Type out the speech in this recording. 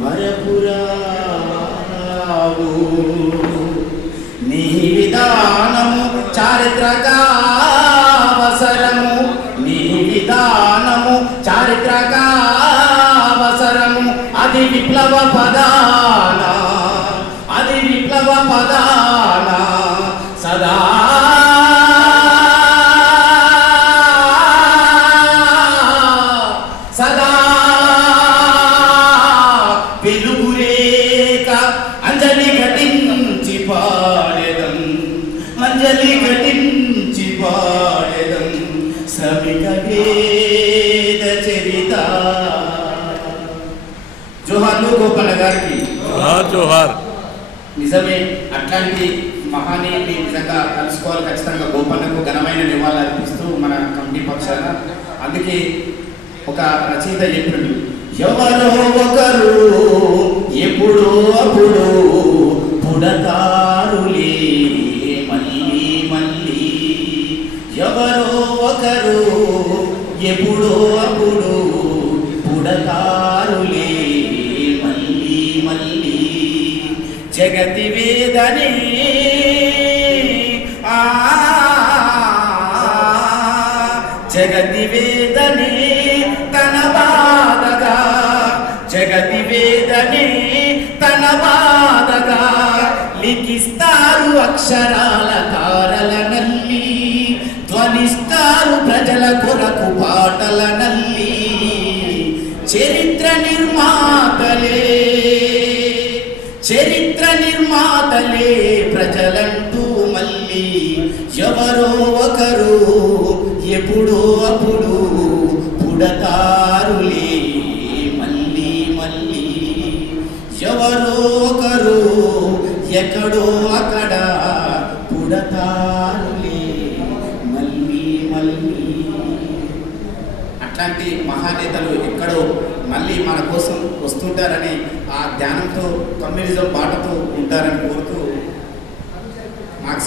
మరపురావు నీ విధానము చారిత్రకావసరము నీ విధానము చారిత్రకావసరము అది విప్లవ పదాన సదా సదా వెలుగురేక అంజలి ఘటించి పాడెదం శ్రమిక వేద చరిత. జోహార్లు గోపాల గారికి జోహార్. నిజమే, అట్లాంటి మహానీయుని నిజంగా కలుసుకోవాలి. ఖచ్చితంగా గోపన్నకు ఘనమైన నివాళులు అర్పిస్తూ మన కమిటీ పక్షాన. అందుకే ఒక రచయిత చెప్పిండు, ఎవరో ఒకరు ఎప్పుడో అప్పుడు పుడతారులే మళ్ళీ మళ్ళీ. ఎవరో ఒకరు ఎప్పుడో అప్పుడు పుడతారులే మళ్ళీ మళ్ళీ. జగతి వేదనే జగతి వేదనే తన బాధగా జగతి వేదనే తన బాధగా లిఖిస్తారు అక్షరాల తారల నల్లి ధ్వనిస్తారు ప్రజల కొరకు పాటల నల్లి. చరిత్ర నిర్మాతలే ప్రజలంటూ మళ్ళీ ఎవరో ఒకరు ఎప్పుడో అప్పుడు పుడతారులే మళ్ళీ మళ్ళీ. ఎవరో ఒకరు ఎక్కడో అక్కడ పుడతారులే మళ్ళీ మళ్ళీ. అట్లాంటి మహానేతలు ఎక్కడో మళ్ళీ మన కోసం వస్తుంటారని ఆ ధ్యానంతో కమ్యూనిజం బాటతో ఉంటారని కోరుతూ నాకు